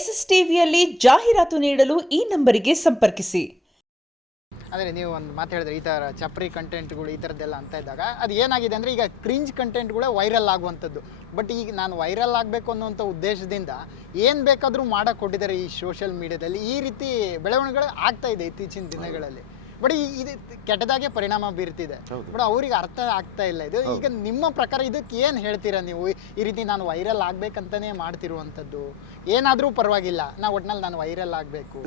S S ಟಿವಿಯಲ್ಲಿ ಜಾಹೀರಾತು ನೀಡಲು ಈ ನಂಬರಿಗೆ ಸಂಪರ್ಕಿಸಿ. ಅಂದರೆ ನೀವು ಒಂದು ಮಾತು ಹೇಳಿದ್ರೆ ಈ ಥರ ಚಪ್ರಿ ಕಂಟೆಂಟ್ಗಳು ಈ ಥರದ್ದೆಲ್ಲ ಅಂತ ಇದ್ದಾಗ ಅದು ಏನಾಗಿದೆ ಅಂದರೆ ಈಗ ಕ್ರಿಂಜ್ ಕಂಟೆಂಟ್ಗಳೇ ವೈರಲ್ ಆಗುವಂಥದ್ದು. ಬಟ್ ಈಗ ನಾನು ವೈರಲ್ ಆಗಬೇಕು ಅನ್ನುವಂಥ ಉದ್ದೇಶದಿಂದ ಏನು ಬೇಕಾದರೂ ಮಾಡೋಕ್ಕೆ ಕೊಟ್ಟಿದ್ದಾರೆ ಈ ಸೋಷಿಯಲ್ ಮೀಡಿಯಾದಲ್ಲಿ. ಈ ರೀತಿ ಬೆಳವಣಿಗೆಗಳು ಆಗ್ತಾ ಇದೆ ಇತ್ತೀಚಿನ ದಿನಗಳಲ್ಲಿ. ಬಟ್ ಇದು ಕೆಟ್ಟದಾಗೆ ಪರಿಣಾಮ ಬೀರ್ತಿದೆ. ಬಟ್ ಅವ್ರಿಗೆ ಅರ್ಥ ಆಗ್ತಾ ಇಲ್ಲ ಇದು. ಈಗ ನಿಮ್ಮ ಪ್ರಕಾರ ಇದಕ್ಕೆ ಏನು ಹೇಳ್ತೀರಾ ನೀವು? ಈ ರೀತಿ ನಾನು ವೈರಲ್ ಆಗ್ಬೇಕಂತಾನೆ ಮಾಡ್ತಿರುವಂಥದ್ದು, ಏನಾದರೂ ಪರವಾಗಿಲ್ಲ ಒಟ್ನಲ್ಲಿ ನಾನು ವೈರಲ್ ಆಗಬೇಕು.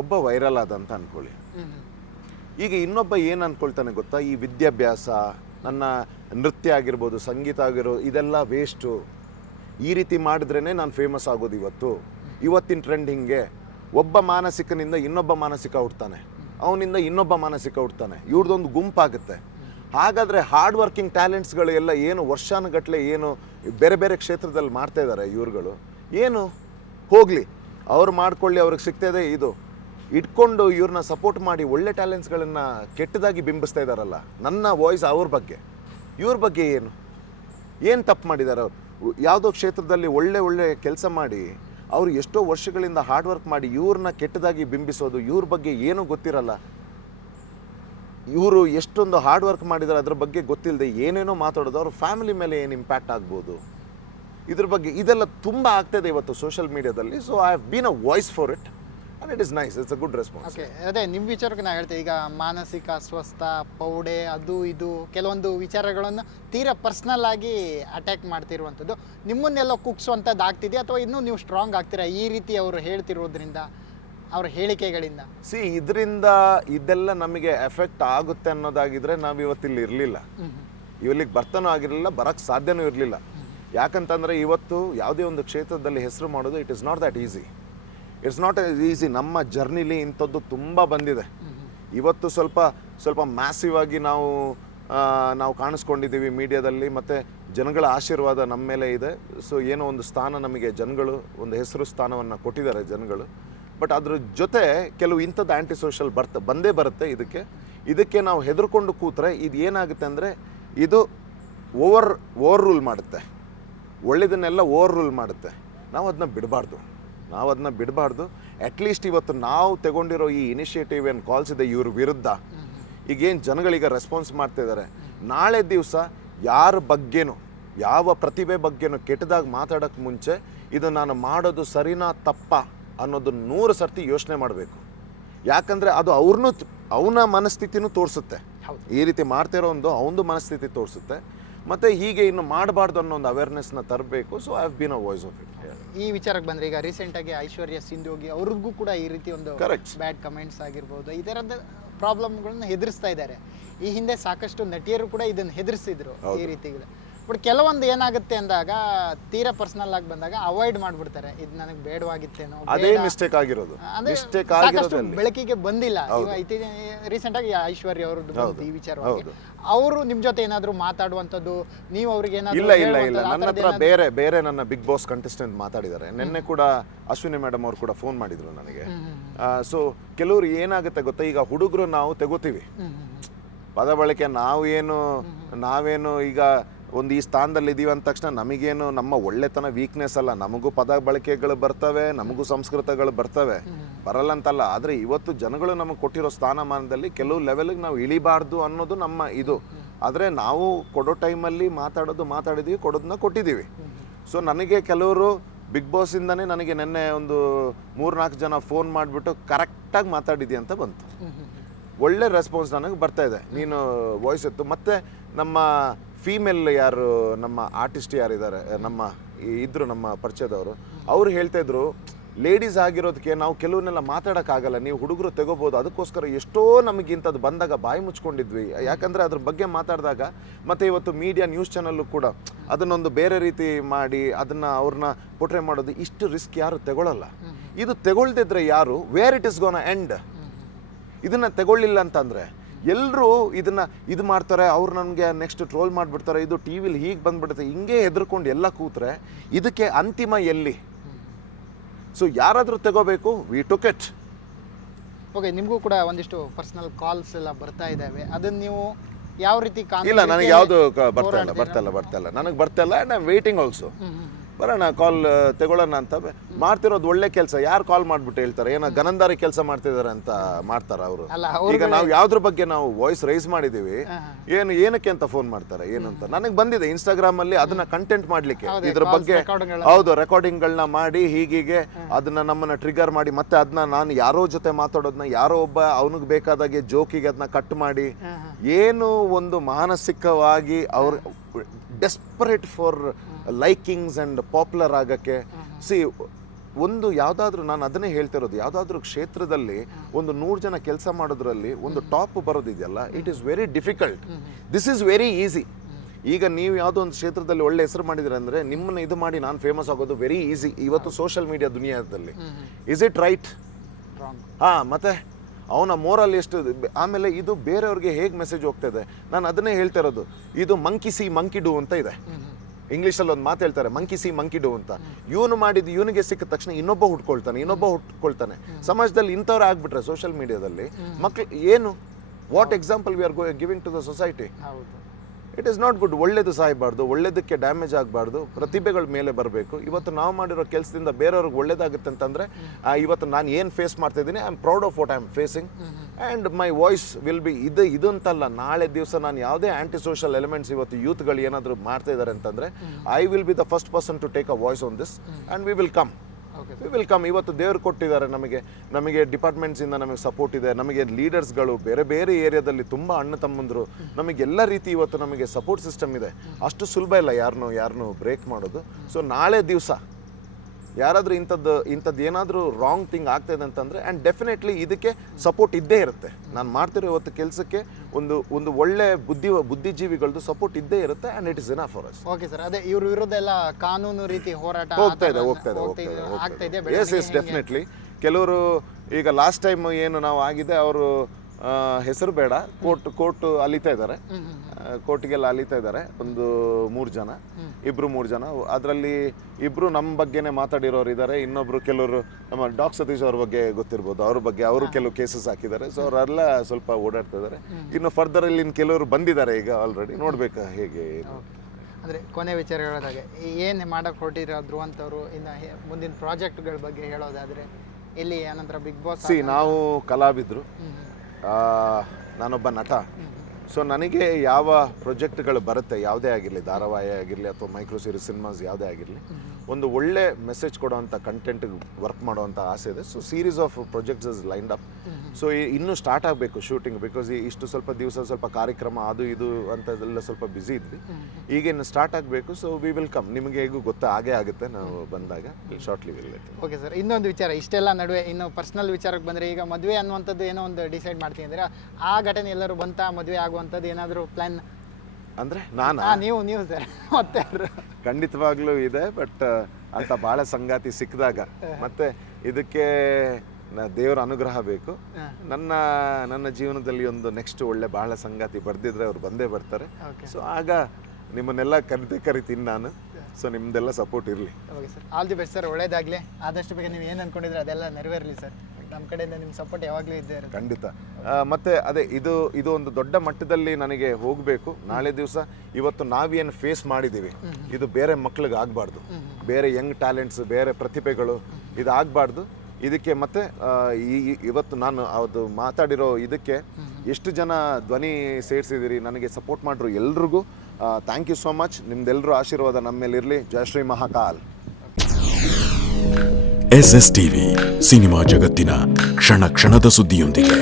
ಒಬ್ಬ ವೈರಲ್ ಆದಂತ ಅನ್ಕೊಳ್ಳಿ, ಈಗ ಇನ್ನೊಬ್ಬ ಏನು ಅಂದ್ಕೊಳ್ತಾನೆ ಗೊತ್ತಾ, ಈ ವಿದ್ಯಾಭ್ಯಾಸ, ನನ್ನ ನೃತ್ಯ ಆಗಿರ್ಬೋದು, ಸಂಗೀತ ಆಗಿರ್ಬೋದು, ಇದೆಲ್ಲ ವೇಸ್ಟು, ಈ ರೀತಿ ಮಾಡಿದ್ರೇ ನಾನು ಫೇಮಸ್ ಆಗೋದು. ಇವತ್ತಿನ ಟ್ರೆಂಡ್ ಹಿಂಗೆ, ಒಬ್ಬ ಮಾನಸಿಕನಿಂದ ಇನ್ನೊಬ್ಬ ಮಾನಸಿಕ ಹುಡ್ತಾನೆ, ಅವನಿಂದ ಇನ್ನೊಬ್ಬ ಮಾನಸಿಕ ಹುಡ್ತಾನೆ, ಇವ್ರದ್ದೊಂದು ಗುಂಪಾಗುತ್ತೆ. ಹಾಗಾದರೆ ಹಾರ್ಡ್ ವರ್ಕಿಂಗ್ ಟ್ಯಾಲೆಂಟ್ಸ್ಗಳು ಎಲ್ಲ ಏನು ವರ್ಷಾನುಗಟ್ಟಲೆ ಏನು ಬೇರೆ ಬೇರೆ ಕ್ಷೇತ್ರದಲ್ಲಿ ಮಾಡ್ತಾ ಇದ್ದಾರೆ ಇವ್ರುಗಳು, ಏನು ಹೋಗಲಿ, ಅವ್ರು ಮಾಡ್ಕೊಳ್ಳಿ, ಅವ್ರಿಗೆ ಸಿಗ್ತಾಯಿದೆ ಇದು ಇಟ್ಕೊಂಡು ಇವ್ರನ್ನ ಸಪೋರ್ಟ್ ಮಾಡಿ ಒಳ್ಳೆ ಟ್ಯಾಲೆಂಟ್ಸ್ಗಳನ್ನು ಕೆಟ್ಟದಾಗಿ ಬಿಂಬಿಸ್ತಾ ಇದ್ದಾರಲ್ಲ. ನನ್ನ ವಾಯ್ಸ್ ಅವ್ರ ಬಗ್ಗೆ, ಇವ್ರ ಬಗ್ಗೆ ಏನು ತಪ್ಪು ಮಾಡಿದ್ದಾರೆ? ಯಾವುದೋ ಕ್ಷೇತ್ರದಲ್ಲಿ ಒಳ್ಳೆ ಕೆಲಸ ಮಾಡಿ ಅವರು ಎಷ್ಟೋ ವರ್ಷಗಳಿಂದ ಹಾರ್ಡ್ ವರ್ಕ್ ಮಾಡಿ ಇವ್ರನ್ನ ಕೆಟ್ಟದಾಗಿ ಬಿಂಬಿಸೋದು, ಇವ್ರ ಬಗ್ಗೆ ಏನೂ ಗೊತ್ತಿರಲ್ಲ. ಇವರು ಎಷ್ಟೊಂದು ಹಾರ್ಡ್ ವರ್ಕ್ ಮಾಡಿದ್ದಾರೆ ಅದ್ರ ಬಗ್ಗೆ ಗೊತ್ತಿಲ್ಲದೆ ಏನೇನೋ ಮಾತಾಡೋದು, ಅವ್ರ ಫ್ಯಾಮಿಲಿ ಮೇಲೆ ಏನು ಇಂಪ್ಯಾಕ್ಟ್ ಆಗ್ಬೋದು, ಇದ್ರ ಬಗ್ಗೆ ಇದೆಲ್ಲ ತುಂಬ ಆಗ್ತಾಯಿದೆ ಇವತ್ತು ಸೋಷಿಯಲ್ ಮೀಡಿಯಾದಲ್ಲಿ. So I have been a voice for it and it is nice, it's a good response. Okay, ಅದೇ ನಿಮ್ಮ ವಿಚಾರಕ್ಕೆ ನಾನು ಹೇಳ್ತೇನೆ. ಈಗ ಮಾನಸಿಕ ಅಸ್ವಸ್ಥ, ಪೌಡೆ, ಅದು ಇದು ಕೆಲವೊಂದು ವಿಚಾರಗಳನ್ನು ತೀರಾ ಪರ್ಸ್ನಲ್ ಆಗಿ ಅಟ್ಯಾಕ್ ಮಾಡ್ತಿರುವಂಥದ್ದು ನಿಮ್ಮನ್ನೆಲ್ಲ ಕುಗ್ಸುವಂಥದ್ದು ಆಗ್ತಿದೆ, ಅಥವಾ ಇನ್ನೂ ನೀವು ಸ್ಟ್ರಾಂಗ್ ಆಗ್ತೀರಾ ಈ ರೀತಿ ಅವರು ಹೇಳ್ತಿರೋದ್ರಿಂದ, ಅವ್ರ ಹೇಳಿಕೆಗಳಿಂದ? ಇದರಿಂದ ಇದೆಲ್ಲ ನಮಗೆ ಎಫೆಕ್ಟ್ ಆಗುತ್ತೆ ಅನ್ನೋದಾಗಿದ್ರೆ ನಾವು ಇವತ್ತಿಲ್ಲಿ ಇರಲಿಲ್ಲ, ಇಲ್ಲಿಗೆ ಬರ್ತಾನೂ ಆಗಿರಲಿಲ್ಲ, ಬರೋಕ್ಕೆ ಸಾಧ್ಯನೂ ಇರಲಿಲ್ಲ. ಯಾಕಂತಂದರೆ ಇವತ್ತು ಯಾವುದೇ ಒಂದು ಕ್ಷೇತ್ರದಲ್ಲಿ ಹೆಸರು ಮಾಡೋದು it is not that easy. It's not easy. ನಮ್ಮ ಜರ್ನಿಲಿ ಇಂಥದ್ದು ತುಂಬ ಬಂದಿದೆ. ಇವತ್ತು ಸ್ವಲ್ಪ ಮ್ಯಾಸಿವ್ ಆಗಿ ನಾವು ಕಾಣಿಸ್ಕೊಂಡಿದ್ದೀವಿ ಮೀಡಿಯಾದಲ್ಲಿ, ಮತ್ತು ಜನಗಳ ಆಶೀರ್ವಾದ ನಮ್ಮ ಮೇಲೆ ಇದೆ. ಸೊ ಏನೋ ಒಂದು ಸ್ಥಾನ ನಮಗೆ ಜನಗಳು, ಒಂದು ಹೆಸರು ಸ್ಥಾನವನ್ನು ಕೊಟ್ಟಿದ್ದಾರೆ ಜನಗಳು. ಬಟ್ ಅದ್ರ ಜೊತೆ ಕೆಲವು ಇಂಥದ್ದು ಆ್ಯಂಟಿ ಸೋಷಲ್ ಬಂದೇ ಬರುತ್ತೆ. ಇದಕ್ಕೆ ನಾವು ಹೆದರ್ಕೊಂಡು ಕೂತ್ರೆ ಇದು ಏನಾಗುತ್ತೆ ಅಂದರೆ ಇದು ಓವರ್ ರೂಲ್ ಮಾಡುತ್ತೆ, ಒಳ್ಳೆಯದನ್ನೆಲ್ಲ ಓವರ್ ರೂಲ್ ಮಾಡುತ್ತೆ. ನಾವು ಅದನ್ನ ಬಿಡಬಾರ್ದು. ಅಟ್ಲೀಸ್ಟ್ ಇವತ್ತು ನಾವು ತಗೊಂಡಿರೋ ಈ ಇನಿಷಿಯೇಟಿವ್ ಏನು ಕಾಲ್ಸ್ ಇದೆ ಇವ್ರ ವಿರುದ್ಧ, ಈಗೇನು ಜನಗಳಿಗೆ ರೆಸ್ಪಾನ್ಸ್ ಮಾಡ್ತಾ ಇದ್ದಾರೆ, ನಾಳೆ ದಿವಸ ಯಾರ ಬಗ್ಗೆನೂ, ಯಾವ ಪ್ರತಿಭೆ ಬಗ್ಗೆನೂ ಕೆಟ್ಟದಾಗಿ ಮಾತಾಡೋಕ್ಕೆ ಮುಂಚೆ ಇದು ನಾನು ಮಾಡೋದು ಸರಿನಾ ತಪ್ಪಾ ಅನ್ನೋದು 100 ಸರ್ತಿ ಯೋಚನೆ ಮಾಡಬೇಕು. ಯಾಕಂದರೆ ಅದು ಅವನ ಮನಸ್ಥಿತಿನೂ ತೋರಿಸುತ್ತೆ. ಈ ರೀತಿ ಮಾಡ್ತಿರೋ ಅವನದು ಮನಸ್ಥಿತಿ ತೋರಿಸುತ್ತೆ. ಮತ್ತು ಹೀಗೆ ಇನ್ನು ಮಾಡಬಾರ್ದು ಅನ್ನೋ ಒಂದು ಅವೇರ್ನೆಸ್ನ ತರಬೇಕು. So I have been a voice of it. ಈ ವಿಚಾರಕ್ಕೆ ಬಂದರೆ ಈಗ ರೀಸೆಂಟಾಗಿ ಐಶ್ವರ್ಯ ಸಿಂಧುಗೆ ಅವ್ರಿಗೂ ಕೂಡ ಈ ರೀತಿ ಒಂದು ಬ್ಯಾಡ್ ಕಮೆಂಟ್ಸ್ ಆಗಿರ್ಬೋದು, ಈ ಥರದ ಪ್ರಾಬ್ಲಮ್ಗಳನ್ನ ಹೆದರಿಸ್ತಾ ಇದ್ದಾರೆ. ಈ ಹಿಂದೆ ಸಾಕಷ್ಟು ನಟಿಯರು ಕೂಡ ಇದನ್ನು ಹೆದರಿಸಿದ್ರು ಈ ರೀತಿ. ಬಟ್ ಕೆಲವೊಂದು ಏನಾಗುತ್ತೆ ಅಂದಾಗ ತೀರಾ ಪರ್ಸನಲ್ ಆಗಿ ಬಂದಾಗ ಅವಾಯ್ಡ್ ಮಾಡ್ಬಿಡ್ತಾರೆ, ಇದು ನನಗೆ ಬೇಡವಾಗಿತ್ತೇನೋ, ಅದೇ ಮಿಸ್ಟೇಕ್ ಆಗಿರೋದು. ಬೆಳಕಿಗೆ ಬಂದಿಲ್ಲ. ರೀಸೆಂಟ್ ಆಗಿ ಐಶ್ವರ್ಯ ಅವ್ರದ್ದು ಈ ವಿಚಾರವಾಗಿ ಅವರು ನಿಮ್ ಜೊತೆ ಏನಾದ್ರು ಮಾತಾಡುವಂಥದ್ದು, ನೀವು ಅವ್ರಿಗೆ ಏನಾದ್ರು? ಇಲ್ಲ ನನ್ನ ಹತ್ರ ಬೇರೆ ನನ್ನ ಬಿಗ್ ಬಾಸ್ ಕಂಟೆಸ್ಟೆಂಟ್ ಮಾತಾಡಿದ್ದಾರೆ. ನಿನ್ನೆ ಕೂಡ ಅಶ್ವಿನಿ ಮೇಡಮ್ ಅವ್ರು ಕೂಡ ಫೋನ್ ಮಾಡಿದ್ರು ನನಗೆ. ಸೊ ಕೆಲವರು ಏನಾಗುತ್ತೆ ಗೊತ್ತಾ, ಈಗ ಹುಡುಗರು ನಾವು ತೆಗೋತೀವಿ ಪದ ಬಳಕೆ, ನಾವೇನು ಈಗ ಒಂದು ಈ ಸ್ಥಾನದಲ್ಲಿ ಇದ್ದೀವಿ ಅಂದ ತಕ್ಷಣ ನಮಗೇನು ನಮ್ಮ ಒಳ್ಳೆತನ ವೀಕ್ನೆಸ್ ಅಲ್ಲ, ನಮಗೂ ಪದ ಬಳಕೆಗಳು ಬರ್ತವೆ, ನಮಗೂ ಸಂಸ್ಕೃತಗಳು ಬರ್ತವೆ, ಬರಲ್ಲ ಅಂತಲ್ಲ. ಆದರೆ ಇವತ್ತು ಜನಗಳು ನಮಗೆ ಕೊಟ್ಟಿರೋ ಸ್ಥಾನಮಾನದಲ್ಲಿ ಕೆಲವು ಲೆವೆಲ್ಗೆ ನಾವು ಇಳಿಬಾರ್ದು ಅನ್ನೋದು ನಮ್ಮ ಇದು. ಆದರೆ ನಾವು ಕೊಡೋ ಟೈಮಲ್ಲಿ ಮಾತಾಡಿದ್ದೀವಿ, ಕೊಡೋದನ್ನ ಕೊಟ್ಟಿದ್ದೀವಿ. ಸೊ ನನಗೆ ಕೆಲವರು ಬಿಗ್ ಬಾಸಿಂದನೇ ನನಗೆ ನಿನ್ನೆ ಒಂದು 3-4 ಜನ ಫೋನ್ ಮಾಡಿಬಿಟ್ಟು ಕರೆಕ್ಟಾಗಿ ಮಾತಾಡಿದ್ದಿ ಅಂತ ಬಂತು. ಒಳ್ಳೆ ರೆಸ್ಪಾನ್ಸ್ ನನಗೆ ಬರ್ತಾಯಿದೆ, ನೀನು ವಾಯ್ಸ್ ಎತ್ತು. ಮತ್ತು ನಮ್ಮ ಫೀಮೇಲ್ ಯಾರು ನಮ್ಮ ಆರ್ಟಿಸ್ಟ್ ಯಾರಿದ್ದಾರೆ, ನಮ್ಮ ಪರಿಚಯದವರು, ಅವ್ರು ಹೇಳ್ತಾಯಿದ್ರು, ಲೇಡೀಸ್ ಆಗಿರೋದಕ್ಕೆ ನಾವು ಕೆಲವನ್ನೆಲ್ಲ ಮಾತಾಡೋಕ್ಕಾಗಲ್ಲ, ನೀವು ಹುಡುಗರು ತೆಗೋಬೋದು, ಅದಕ್ಕೋಸ್ಕರ ಎಷ್ಟೋ ನಮಗಿಂಥದ್ದು ಬಂದಾಗ ಬಾಯಿ ಮುಚ್ಕೊಂಡಿದ್ವಿ. ಯಾಕಂದರೆ ಅದ್ರ ಬಗ್ಗೆ ಮಾತಾಡಿದಾಗ, ಮತ್ತು ಇವತ್ತು ಮೀಡಿಯಾ ನ್ಯೂಸ್ ಚಾನಲ್ಲು ಕೂಡ ಅದನ್ನೊಂದು ಬೇರೆ ರೀತಿ ಮಾಡಿ ಅವ್ರನ್ನ ಪೋಟ್ರೆ ಮಾಡೋದು, ಇಷ್ಟು ರಿಸ್ಕ್ ಯಾರು ತಗೊಳ್ಳಲ್ಲ. ಇದು ತಗೊಳ್ದಿದ್ರೆ ಯಾರು, ವೇರ್ ಇಟ್ ಇಸ್ ಗೋನ ಎಂಡ್? ಇದನ್ನು ತಗೊಳ್ಳಿಲ್ಲ ಅಂತಂದರೆ ಎಲ್ಲರೂ ಇದು ಮಾಡ್ತಾರೆ, ಅವ್ರು ನನಗೆ ನೆಕ್ಸ್ಟ್ ಟ್ರೋಲ್ ಮಾಡಿಬಿಡ್ತಾರೆ, ಇದು ಟಿ ವಿಲಿ ಹೀಗೆ ಬಂದ್ಬಿಡುತ್ತೆ, ಹಿಂಗೆ ಹೆದರ್ಕೊಂಡು ಎಲ್ಲ ಕೂತ್ರೆ ಇದಕ್ಕೆ ಅಂತಿಮ ಎಲ್ಲಿ? ಸೊ ಯಾರಾದರೂ ತಗೋಬೇಕು, ವಿ ಟುಕ್ ಇಟ್. ಓಕೆ, ನಿಮಗೂ ಕೂಡ ಒಂದಿಷ್ಟು ಪರ್ಸನಲ್ ಕಾಲ್ಸ್ ಎಲ್ಲ ಬರ್ತಾ ಇದ್ದಾವೆ, ಅದನ್ನು ನೀವು ಯಾವ ರೀತಿ? ಇಲ್ಲ, ನನಗೆ ಯಾವುದು ಬರ್ತಾ ಇಲ್ಲ, ನನಗೆ ಬರ್ತಾ ಇಲ್ಲ. And I am waiting also. ಬರೋಣ ಕಾಲ್ ತಗೊಳ್ಳೋಣ ಅಂತ ಮಾಡ್ತಿರೋದು ಒಳ್ಳೆ ಕೆಲಸ. ಯಾರು ಕಾಲ್ ಮಾಡ್ಬಿಟ್ಟು ಹೇಳ್ತಾರೆ ಏನೋ ಗನಂದಾರಿ ಕೆಲಸ ಮಾಡ್ತಿದ್ದಾರೆ ಅಂತ ಮಾಡ್ತಾರ ಅವರು. ಈಗ ನಾವು ಯಾವ್ದ್ರ ಬಗ್ಗೆ ನಾವು ವಾಯ್ಸ್ ರೈಸ್ ಮಾಡಿದೀವಿ ಏನಕ್ಕೆ ಅಂತ ಫೋನ್ ಮಾಡ್ತಾರೆ ಏನಂತ. ನನಗೆ ಬಂದಿದೆ ಇನ್ಸ್ಟಾಗ್ರಾಮ್ ಅಲ್ಲಿ ಅದನ್ನ ಕಂಟೆಂಟ್ ಮಾಡ್ಲಿಕ್ಕೆ, ಇದ್ರ ಬಗ್ಗೆ ಹೌದು ರೆಕಾರ್ಡಿಂಗ್ಗಳನ್ನ ಮಾಡಿ ಹೀಗೀಗೆ ಅದನ್ನ ನಮ್ಮನ್ನ ಟ್ರಿಗರ್ ಮಾಡಿ ಮತ್ತೆ ಅದನ್ನ ನಾನು ಯಾರೋ ಜೊತೆ ಮಾತಾಡೋದನ್ನ ಯಾರೋ ಒಬ್ಬ ಅವನಿಗೆ ಬೇಕಾದಾಗೆ ಜೋಕಿಗೆ ಅದನ್ನ ಕಟ್ ಮಾಡಿ ಏನು ಒಂದು ಮಾನಸಿಕವಾಗಿ ಅವ್ರ ಡೆಸ್ಪರೇಟ್ ಫಾರ್ ಲೈಕಿಂಗ್ಸ್ ಆ್ಯಂಡ್ ಪಾಪ್ಯುಲರ್ ಆಗೋಕ್ಕೆ. ಒಂದು ಯಾವುದಾದ್ರೂ ನಾನು ಅದನ್ನೇ ಹೇಳ್ತಿರೋದು, ಯಾವುದಾದ್ರೂ ಕ್ಷೇತ್ರದಲ್ಲಿ ಒಂದು 100 ಜನ ಕೆಲಸ ಮಾಡೋದ್ರಲ್ಲಿ ಒಂದು ಟಾಪ್ ಬರೋದಿದೆಯಲ್ಲ, it is very difficult. This is very easy. ಈಗ ನೀವು ಯಾವುದೋ ಒಂದು ಕ್ಷೇತ್ರದಲ್ಲಿ ಒಳ್ಳೆ ಹೆಸರು ಮಾಡಿದ್ರೆ ಅಂದರೆ ನಿಮ್ಮನ್ನ ಇದು ಮಾಡಿ ನಾನು ಫೇಮಸ್ ಆಗೋದು ವೆರಿ ಈಸಿ ಇವತ್ತು ಸೋಷಿಯಲ್ ಮೀಡಿಯಾ ದುನಿಯಾದಲ್ಲಿ. Is it right? ಹಾಂ, ಮತ್ತೆ ಅವನ ಮೋರಲ್ ಎಷ್ಟು. ಆಮೇಲೆ ಇದು ಬೇರೆಯವ್ರಿಗೆ ಹೇಗೆ ಮೆಸೇಜ್ ಹೋಗ್ತಾಯಿದೆ, ನಾನು ಅದನ್ನೇ ಹೇಳ್ತಾ ಇರೋದು. ಇದು ಮಂಕಿ ಸಿ ಮಂಕಿ ಡೂ ಅಂತ ಇದೆ ಇಂಗ್ಲೀಷಲ್ಲಿ ಒಂದು ಮಾತು ಹೇಳ್ತಾರೆ, ಮಂಕಿ ಸಿ ಮಂಕಿ ಡೂ ಅಂತ. ಇವನು ಮಾಡಿದ್ದು ಇವನಿಗೆ ಸಿಕ್ಕಿದ ತಕ್ಷಣ ಇನ್ನೊಬ್ಬ ಹುಟ್ಕೊಳ್ತಾನೆ. ಸಮಾಜದಲ್ಲಿ ಇಂಥವ್ರು ಆಗ್ಬಿಟ್ರೆ ಸೋಷಿಯಲ್ ಮೀಡಿಯಾದಲ್ಲಿ ಮಕ್ಳು ಏನು, what example we are giving to the society? It is not good. ಒಳ್ಳೇದು ಸಾಯಬಾರ್ದು, ಒಳ್ಳೇದಕ್ಕೆ ಡ್ಯಾಮೇಜ್ ಆಗಬಾರ್ದು, ಪ್ರತಿಭೆಗಳ ಮೇಲೆ ಬರಬೇಕು. ಇವತ್ತು ನಾವು ಮಾಡಿರೋ ಕೆಲಸದಿಂದ ಬೇರೆಯವ್ರಿಗೆ ಒಳ್ಳೇದಾಗುತ್ತೆ ಅಂತಂದರೆ ಇವತ್ತು ನಾನು ಏನು ಫೇಸ್ ಮಾಡ್ತಾ ಇದ್ದೀನಿ, I am proud of what I am facing and my voice will be ಇದು ಅಂತಲ್ಲ. ನಾಳೆ ದಿವಸ ನಾನು ಯಾವುದೇ ಆ್ಯಂಟಿ ಸೋಷಿಯಲ್ ಎಲಿಮೆಂಟ್ಸ್ ಇವತ್ತು ಯೂತ್ಗಳು ಏನಾದರೂ ಮಾಡ್ತಾ ಇದ್ದಾರೆ ಅಂತಂದರೆ I will be the first person to take a voice on this and we will come. ಇವತ್ತು ದೇವರು ಕೊಟ್ಟಿದ್ದಾರೆ ನಮಗೆ ಡಿಪಾರ್ಟ್ಮೆಂಟ್ಸಿಂದ ನಮಗೆ ಸಪೋರ್ಟ್ ಇದೆ, ನಮಗೆ ಲೀಡರ್ಸ್ಗಳು ಬೇರೆ ಬೇರೆ ಏರಿಯಾದಲ್ಲಿ ತುಂಬ ಅಣ್ಣ ತಮ್ಮಂದರು, ನಮಗೆಲ್ಲ ರೀತಿ ಇವತ್ತು ನಮಗೆ ಸಪೋರ್ಟ್ ಸಿಸ್ಟಮ್ ಇದೆ. ಅಷ್ಟು ಸುಲಭ ಇಲ್ಲ ಯಾರನ್ನೂ ಬ್ರೇಕ್ ಮಾಡೋದು. ಸೊ ನಾಳೆ ದಿವಸ ಯಾರಾದರೂ ಇಂಥದ್ದು ಏನಾದರೂ ರಾಂಗ್ ಥಿಂಗ್ ಆಗ್ತಾಯಿದೆ ಅಂತಂದರೆ ಆ್ಯಂಡ್ ಡೆಫಿನೆಟ್ಲಿ ಇದಕ್ಕೆ ಸಪೋರ್ಟ್ ಇದ್ದೇ ಇರುತ್ತೆ. ನಾನು ಮಾಡ್ತಿರೋ ಇವತ್ತು ಕೆಲಸಕ್ಕೆ ಒಂದು ಒಳ್ಳೆ ಬುದ್ಧಿಜೀವಿಗಳದ್ದು ಸಪೋರ್ಟ್ ಇದ್ದೇ ಇರುತ್ತೆ and it is enough for us. Okay sir, ಅದೇ ಇವ್ರ ವಿರುದ್ಧ ಎಲ್ಲ ಕಾನೂನು ರೀತಿ ಹೋರಾಟ ಹೋಗ್ತಾ ಇದೆ. Yes definitely. ಕೆಲವರು ಈಗ ಲಾಸ್ಟ್ ಟೈಮ್ ಏನು ನಾವು ಆಗಿದೆ, ಅವರು ಹೆಸರು ಬೇಡ, ಕೋರ್ಟ್ ಅಲಿತಾ ಇದ್ದಾರೆ, ಕೋರ್ಟ್ಗೆಲ್ಲ ಅಲಿತಾ ಇದ್ದಾರೆ. ಒಂದು 3 ಜನ, 3 ಜನ. ಅದರಲ್ಲಿ 2 ನಮ್ಮ ಬಗ್ಗೆನೇ ಮಾತಾಡಿರೋರು ಇದ್ದಾರೆ, ಇನ್ನೊಬ್ರು ಕೆಲವರು ನಮ್ಮ ಡಾಕ್ಟರ್ ಸತೀಶ್ ಅವ್ರ ಬಗ್ಗೆ ಗೊತ್ತಿರ್ಬೋದು, ಅವ್ರ ಬಗ್ಗೆ ಅವರು ಕೆಲವು ಕೇಸಸ್ ಹಾಕಿದ್ದಾರೆ. ಸೊ ಅವರೆಲ್ಲ ಸ್ವಲ್ಪ ಓಡಾಡ್ತಾ ಇದ್ದಾರೆ. ಇನ್ನು ಫರ್ದರ್ ಇಲ್ಲಿ ಕೆಲವರು ಬಂದಿದ್ದಾರೆ ಈಗ ಆಲ್ರೆಡಿ, ನೋಡ್ಬೇಕಾ ಹೇಗೆ. ಅಂದರೆ ಕೊನೆ ವಿಚಾರ ಹೇಳೋದಾಗೆ ಏನು ಮಾಡೋಕ್ಕೆ ಹೊರಟಿರೋದ್ರು ಅಂತವ್ರು ಇನ್ನು ಮುಂದಿನ ಪ್ರಾಜೆಕ್ಟ್ಗಳ ಬಗ್ಗೆ ಹೇಳೋದಾದರೆ ಇಲ್ಲಿ ಆನಂತರ ಬಿಗ್ ಬಾಸ್ ನಾವು ಕಲಾವಿದರು, ನಾನೊಬ್ಬ ನಟ. ಸೊ ನನಗೆ ಯಾವ ಪ್ರಾಜೆಕ್ಟ್ಗಳು ಬರುತ್ತೆ, ಯಾವುದೇ ಆಗಿರಲಿ, ಧಾರಾವಾಹಿ ಆಗಿರಲಿ ಅಥವಾ ಮೈಕ್ರೋ ಸೀರೀಸ್ ಸಿನಿಮಾಸ್ ಯಾವುದೇ ಆಗಿರಲಿ, ಒಂದು ಒಳ್ಳೆ ಮೆಸೇಜ್ ಕೊಡೋವಂಥ ಕಂಟೆಂಟ್ ವರ್ಕ್ ಮಾಡೋವಂಥ ಆಸೆ ಇದೆ. So series of projects is lined up. So ಇನ್ನೂ ಸ್ಟಾರ್ಟ್ ಆಗಬೇಕು ಶೂಟಿಂಗ್, ಬಿಕಾಸ್ ಇಷ್ಟು ಸ್ವಲ್ಪ ದಿವಸ ಸ್ವಲ್ಪ ಕಾರ್ಯಕ್ರಮ ಅದು ಇದು ಅಂಥದ್ದೆಲ್ಲ ಸ್ವಲ್ಪ ಬ್ಯುಸಿ ಇದ್ವಿ. ಈಗೇನು ಸ್ಟಾರ್ಟ್ ಆಗಬೇಕು. So we will come. ನಿಮಗೆ ಹೇಗೂ ಆಗೇ ಆಗುತ್ತೆ, ನಾವು ಬಂದಾಗ shortly will let. Okay sir, ಇನ್ನೊಂದು ವಿಚಾರ, ಇಷ್ಟೆಲ್ಲ ನಡುವೆ ಇನ್ನು ಪರ್ಸ್ನಲ್ ವಿಚಾರಕ್ಕೆ ಬಂದರೆ, ಈಗ ಮದುವೆ ಅನ್ನುವಂಥದ್ದು ಏನೋ ಒಂದು ಡಿಸೈಡ್ ಮಾಡ್ತೀನಿ ಅಂದರೆ ಆ ಘಟನೆ ಎಲ್ಲರೂ ಬಂತ ಮದುವೆ ಆಗುವಂಥದ್ದು ಏನಾದರೂ ಪ್ಲ್ಯಾನ್ ಅಂದರೆ ನೀವು ಸರ್ ಮತ್ತೆ ಖಂಡಿತವಾಗ್ಲೂ ಇದೆ. ಬಟ್ ಅಂತ ಭಾಳ ಸಂಗಾತಿ ಸಿಕ್ಕಿದಾಗ ಮತ್ತೆ ಇದಕ್ಕೆ ದೇವರ ಅನುಗ್ರಹ ಬೇಕು. ನನ್ನ ಜೀವನದಲ್ಲಿ ಒಂದು ನೆಕ್ಸ್ಟ್ ಒಳ್ಳೆ ಬಹಳ ಸಂಗಾತಿ ಬರ್ದಿದ್ರೆ ಅವ್ರು ಬಂದೇ ಬರ್ತಾರೆ. ಸೊ ಆಗ ನಿಮ್ಮನ್ನೆಲ್ಲ ಕರಿತೀನಿ ನಾನು. ಸೊ ನಿಮ್ದೆಲ್ಲ ಸಪೋರ್ಟ್ ಇರಲಿ. Okay sir, all the best sir, ಒಳ್ಳೇದಾಗಲಿ. ಆದಷ್ಟು ಬೇಗ ನೀವು ಏನು ಅಂದ್ಕೊಂಡಿದ್ರೆ ಅದೆಲ್ಲ ನೆರವೇರಲಿ ಸರ್. ನಮ್ಮ ಕಡೆಯಿಂದ ನಿಮ್ಮ ಸಪೋರ್ಟ್ ಯಾವಾಗಲೂ ಇದ್ದೇ ಇರುತ್ತೆ. ಖಂಡಿತ. ಮತ್ತೆ ಅದೇ ಇದು ಒಂದು ದೊಡ್ಡ ಮಟ್ಟದಲ್ಲಿ ನನಗೆ ಹೋಗಬೇಕು. ನಾಳೆ ದಿವಸ ಇವತ್ತು ನಾವೇನು ಫೇಸ್ ಮಾಡಿದ್ದೀವಿ ಇದು ಬೇರೆ ಮಕ್ಳಿಗೆ ಆಗಬಾರ್ದು, ಬೇರೆ ಯಂಗ್ ಟ್ಯಾಲೆಂಟ್ಸ್, ಬೇರೆ ಪ್ರತಿಭೆಗಳು ಇದು ಆಗಬಾರ್ದು. ಇದಕ್ಕೆ ಮತ್ತೆ ಇವತ್ತು ನಾನು ಅದು ಮಾತಾಡಿರೋ ಇದಕ್ಕೆ ಎಷ್ಟು ಜನ ಧ್ವನಿ ಸೇರಿಸಿದಿರಿ, ನನಗೆ ಸಪೋರ್ಟ್ ಮಾಡಿದ್ರು ಎಲ್ರಿಗೂ ಥ್ಯಾಂಕ್ ಯು ಸೋ ಮಚ್. ನಿಮ್ದೆಲ್ಲರೂ ಆಶೀರ್ವಾದ ನಮ್ಮ ಮೇಲೆ ಇರಲಿ. ಜಯ Shri Mahakal. SS TV, cinema ಜಗತ್ತಿನ ಕ್ಷಣ ಕ್ಷಣದ ಸುದ್ದಿಯೊಂದಿಗೆ.